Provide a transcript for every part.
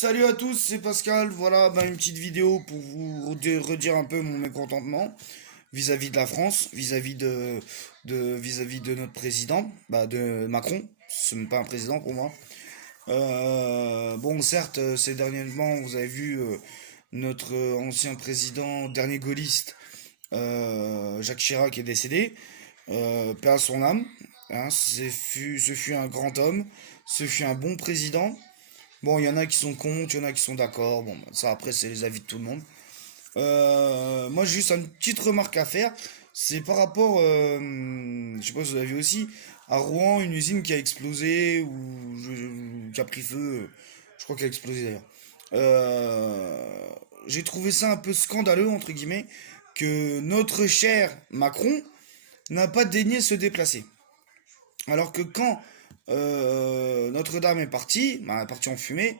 Salut à tous, c'est Pascal. Voilà, une petite vidéo pour vous redire un peu mon mécontentement vis-à-vis de la France, vis-à-vis de notre président, de Macron. C'est même pas un président pour moi. Bon, certes, ces dernièrement, vous avez vu notre ancien président, dernier gaulliste, Jacques Chirac est décédé. Paix à son âme. Hein, ce fut un grand homme. Ce fut un bon président. Bon, il y en a qui sont contre, il y en a qui sont d'accord. Bon, ça après, c'est les avis de tout le monde. Moi, j'ai juste une petite remarque à faire. C'est par rapport, je sais pas si vous avez vu aussi, à Rouen, une usine qui a explosé qui a pris feu. Je crois qu'elle a explosé d'ailleurs. J'ai trouvé ça un peu scandaleux, entre guillemets, que notre cher Macron n'a pas daigné se déplacer. Alors que quand Notre-Dame est partie, elle est partie en fumée,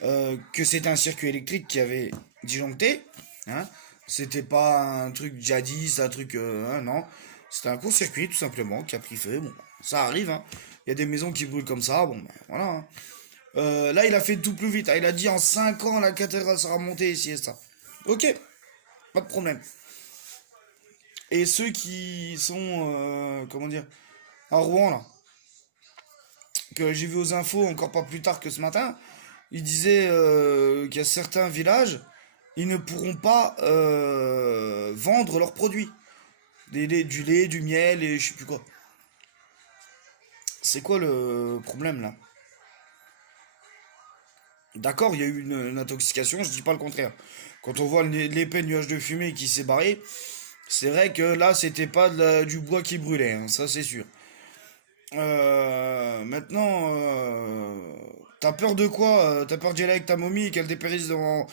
que c'était un circuit électrique qui avait disjoncté, hein, c'était pas un truc jadis, un truc, non, c'était un court-circuit tout simplement qui a pris feu. Bon, ça arrive, hein. Il y a des maisons qui brûlent comme ça, bon, voilà, hein. Là, il a fait tout plus vite, hein. Il a dit en 5 ans la cathédrale sera montée ici et ça. Ok, pas de problème. Et ceux qui sont, comment dire, à Rouen là, que j'ai vu aux infos encore pas plus tard que ce matin, il disait qu'il y a certains villages, ils ne pourront pas vendre leurs produits. Du lait, du miel et je sais plus quoi. C'est quoi le problème là? D'accord, il y a eu une intoxication, je dis pas le contraire. Quand on voit l'épais nuage de fumée qui s'est barré, c'est vrai que là c'était pas du bois qui brûlait, hein, ça c'est sûr. Maintenant, t'as peur de quoi? T'as peur d'y aller avec ta momie et qu'elle dépérisse devant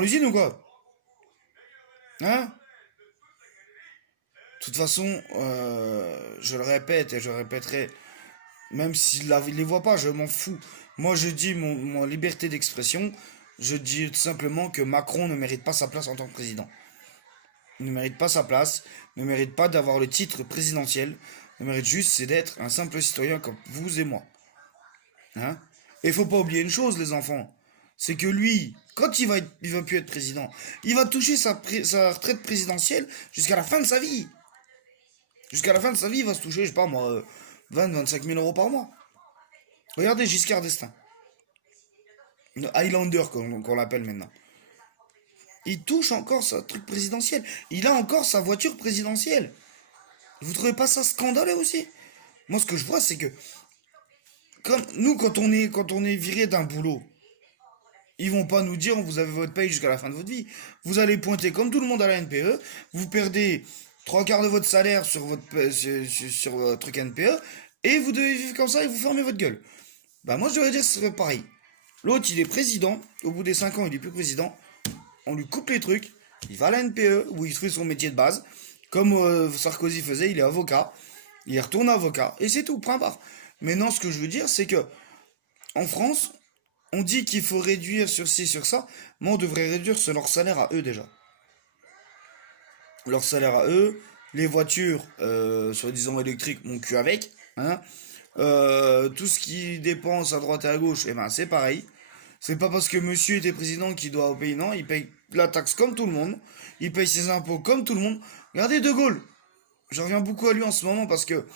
l'usine ou quoi? Hein? De toute façon, je le répète et je le répéterai, même s'il ne les voit pas, je m'en fous. Moi, je dis mon liberté d'expression, je dis tout simplement que Macron ne mérite pas sa place en tant que président. Il ne mérite pas sa place, ne mérite pas d'avoir le titre présidentiel, ne mérite juste c'est d'être un simple citoyen comme vous et moi. Hein? Et il faut pas oublier une chose, les enfants, c'est que lui, quand il va plus être président, il va toucher sa retraite présidentielle jusqu'à la fin de sa vie. Jusqu'à la fin de sa vie, il va se toucher, je sais pas moi, 20-25 000 euros par mois. Regardez Giscard d'Estaing, le Highlander qu'on l'appelle maintenant. Il touche encore sa truc présidentiel. Il a encore sa voiture présidentielle. Vous trouvez pas ça scandaleux aussi? Moi, ce que je vois, c'est que nous, quand on est viré d'un boulot, ils vont pas nous dire vous avez votre paye jusqu'à la fin de votre vie. Vous allez pointer comme tout le monde à la NPE, vous perdez trois quarts de votre salaire sur sur votre truc NPE, et vous devez vivre comme ça et vous fermez votre gueule. Bah moi je devrais dire que ce serait pareil. L'autre il est président, au bout des 5 ans il est plus président, on lui coupe les trucs, il va à la NPE où il fait son métier de base, comme Sarkozy faisait, il est avocat, il retourne avocat, et c'est tout, point barre. Mais non, ce que je veux dire c'est que en France, on dit qu'il faut réduire sur ci, sur ça, mais on devrait réduire sur leur salaire à eux déjà. Leur salaire à eux, les voitures, soi-disant électriques, mon cul avec, hein. Tout ce qui dépense à droite et à gauche, eh ben c'est pareil. C'est pas parce que monsieur était président qu'il doit payer, non, il paye la taxe comme tout le monde, il paye ses impôts comme tout le monde. Regardez De Gaulle, je reviens beaucoup à lui en ce moment parce que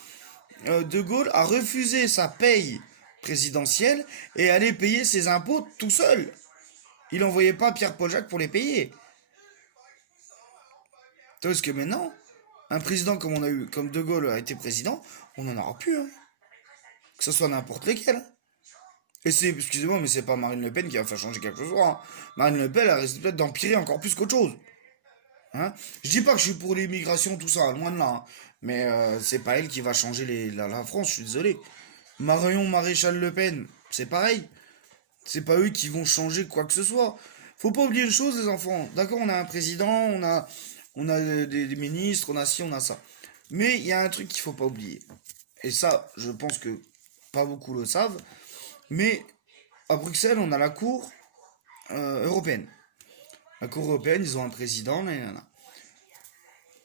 De Gaulle a refusé sa paye présidentielle et allait payer ses impôts tout seul. Il n'envoyait pas Pierre-Paul Jacques pour les payer. Parce que maintenant, un président comme on a eu, comme De Gaulle a été président, on n'en aura plus, hein. Que ce soit n'importe lequel, hein. Et c'est, excusez-moi, mais c'est pas Marine Le Pen qui va faire changer quelque chose, hein. Marine Le Pen, elle risque peut-être d'empirer encore plus qu'autre chose. Hein. Je dis pas que je suis pour l'immigration, tout ça, loin de là, hein. Mais c'est pas elle qui va changer la France, je suis désolé. Marion Maréchal Le Pen, c'est pareil. C'est pas eux qui vont changer quoi que ce soit. Faut pas oublier une chose, les enfants. D'accord, on a un président, on a des ministres, on a ci, on a ça. Mais il y a un truc qu'il faut pas oublier. Et ça, je pense que pas beaucoup le savent. Mais à Bruxelles, on a la Cour européenne. La Cour européenne, ils ont un président, nanana.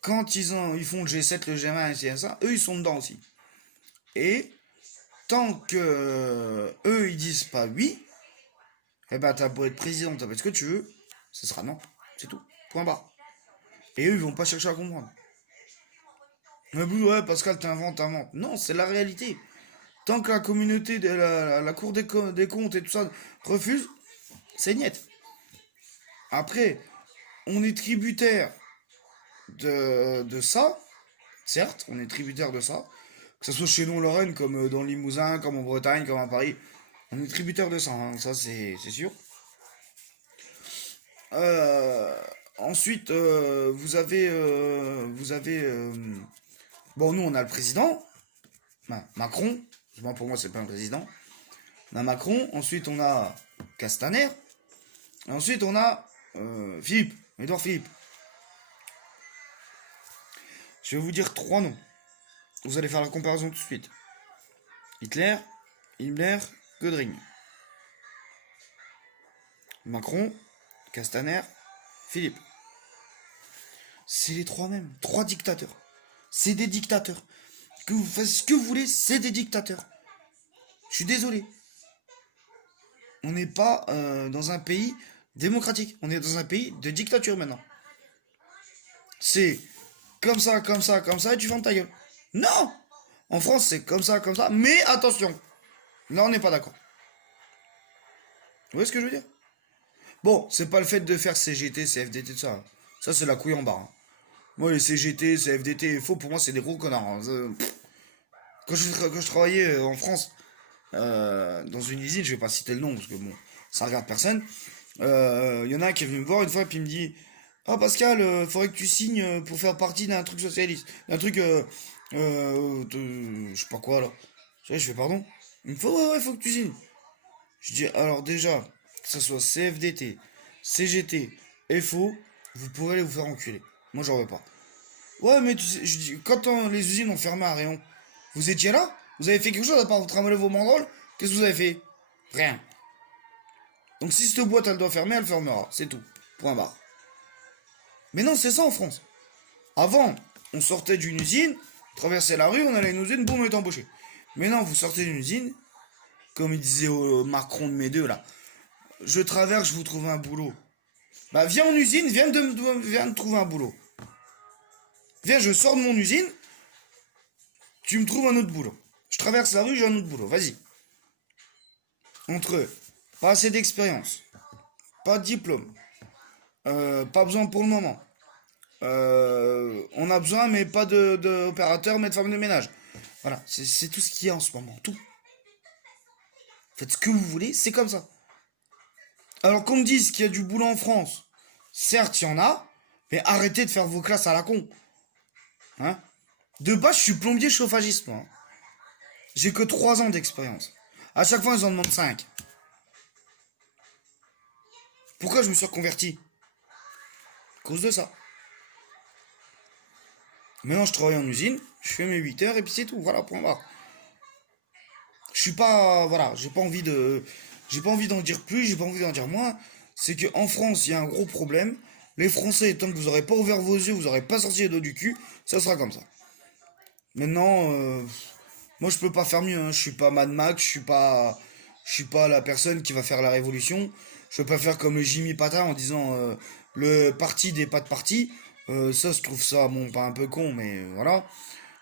Quand ils font le G7, le G20, et ça, eux, ils sont dedans aussi. Et tant que eux, ils disent pas oui, Eh ben, t'as beau être président, t'as beau être ce que tu veux, ce sera non. C'est tout. Point barre. Et eux, ils vont pas chercher à comprendre. Mais oui, ouais, Pascal, t'inventes. Non, c'est la réalité. Tant que la communauté, de la Cour des comptes et tout ça refuse, c'est niet. Après, on est tributaire de ça, certes, on est tributaire de ça, que ce soit chez nous en Lorraine, comme dans le Limousin, comme en Bretagne, comme à Paris, on est tributaire de ça, hein, ça c'est sûr. Euh, Ensuite, bon, nous on a le président, Macron, moi pour moi c'est pas un président, on a Macron, ensuite on a Castaner, et ensuite on a Philippe, Edouard Philippe. Je vais vous dire trois noms. Vous allez faire la comparaison tout de suite. Hitler, Himmler, Göring. Macron, Castaner, Philippe. C'est les trois mêmes. Trois dictateurs. C'est des dictateurs. Que vous fassiez ce que vous voulez, c'est des dictateurs. Je suis désolé. On n'est pas dans un pays démocratique. On est dans un pays de dictature maintenant. C'est comme ça, comme ça, comme ça, et tu fermes ta gueule. Non. En France, c'est comme ça, mais attention. Là, on n'est pas d'accord. Vous voyez ce que je veux dire? Bon, c'est pas le fait de faire CGT, CFDT, tout ça. Ça, c'est la couille en bas, hein. Moi, les CGT, CFDT, faux, pour moi, c'est des gros connards, hein. Quand je travaillais en France, dans une usine, je vais pas citer le nom, parce que bon, ça regarde personne. Y en a un qui est venu me voir une fois, et puis il me dit: Ah, Pascal, faudrait que tu signes pour faire partie d'un truc socialiste. D'un truc, je sais pas quoi, là. Je fais: Pardon? Il me faut: Ouais, faut que tu signes. Je dis: Alors, déjà, que ce soit CFDT, CGT, FO, vous pourrez aller vous faire enculer. Moi, j'en veux pas. Ouais, mais tu sais, je dis, quand les usines ont fermé à Rayon, vous étiez là? Vous avez fait quelque chose à part vous trimballer vos banderoles? Qu'est-ce que vous avez fait? Rien. Donc si cette boîte elle doit fermer, elle fermera. C'est tout. Point barre. Mais non, c'est ça en France. Avant, on sortait d'une usine, traversait la rue, on allait à une usine, boum, on était embauché. Maintenant, vous sortez d'une usine, comme il disait au Macron de mes deux là. Je traverse, je vous trouve un boulot. Bah viens en usine, viens de trouver un boulot. Viens, je sors de mon usine, tu me trouves un autre boulot. Je traverse la rue, j'ai un autre boulot. Vas-y. Entre eux, pas assez d'expérience, pas de diplôme, pas besoin pour le moment. On a besoin, mais pas d'opérateur, mais de femme de ménage. Voilà, c'est tout ce qu'il y a en ce moment. Tout. Faites ce que vous voulez, c'est comme ça. Alors qu'on me dise qu'il y a du boulot en France, certes, il y en a, mais arrêtez de faire vos classes à la con. Hein? De base, je suis plombier chauffagiste, moi. J'ai que 3 ans d'expérience. À chaque fois, ils en demandent 5. Pourquoi je me suis reconverti? À cause de ça. Maintenant, je travaille en usine, je fais mes 8 heures et puis c'est tout. Voilà, point barre. Je suis pas. Voilà, j'ai pas envie de. J'ai pas envie d'en dire plus, j'ai pas envie d'en dire moins. C'est qu'en France, il y a un gros problème. Les Français, tant que vous aurez pas ouvert vos yeux, vous aurez pas sorti les doigts du cul, ça sera comme ça. Maintenant, moi je peux pas faire mieux, hein. Je suis pas Mad Max, je suis pas la personne qui va faire la révolution. Je peux pas faire comme le Jimmy Patin en disant le parti des pas de parti. Ça, je trouve ça, bon, pas un peu con, mais voilà.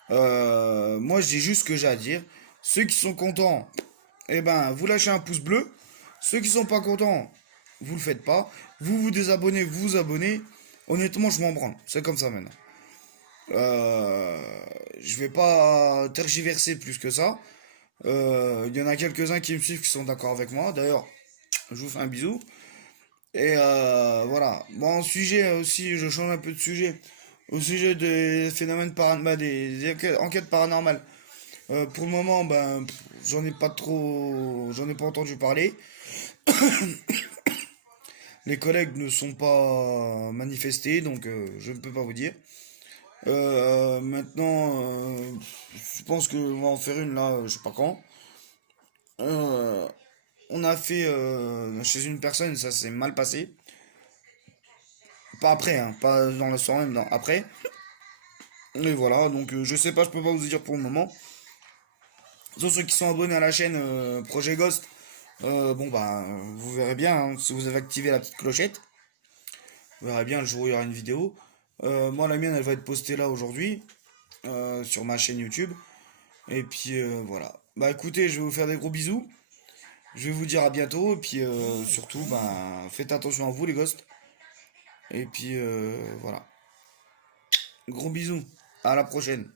Moi, je dis juste ce que j'ai à dire. Ceux qui sont contents, eh ben, vous lâchez un pouce bleu. Ceux qui sont pas contents, vous le faites pas. Vous vous désabonnez, vous vous abonnez. Honnêtement, je m'en branle. C'est comme ça maintenant. Je vais pas tergiverser plus que ça. Il y en a quelques-uns qui me suivent qui sont d'accord avec moi. D'ailleurs, je vous fais un bisou. Et voilà. Bon, sujet aussi, je change un peu de sujet. Au sujet des phénomènes des enquêtes paranormales. Pour le moment, ben, j'en ai pas entendu parler. Les collègues ne sont pas manifestés, donc je ne peux pas vous dire. Maintenant, je pense qu'on va en faire une là, je sais pas quand. Euh, on a fait chez une personne, ça s'est mal passé. Pas après, hein, pas dans le soir même, non, après. Et voilà, donc je sais pas, je peux pas vous dire pour le moment. Sauf ceux qui sont abonnés à la chaîne Projet Ghost, Bon, bah, vous verrez bien, hein, si vous avez activé la petite clochette, vous verrez bien le jour où il y aura une vidéo. Moi, la mienne, elle va être postée là aujourd'hui, sur ma chaîne YouTube. Et puis, voilà. Bah, écoutez, je vais vous faire des gros bisous. Je vais vous dire à bientôt. Et puis, surtout, bah, faites attention à vous, les gosses. Et puis, voilà. Gros bisous. À la prochaine.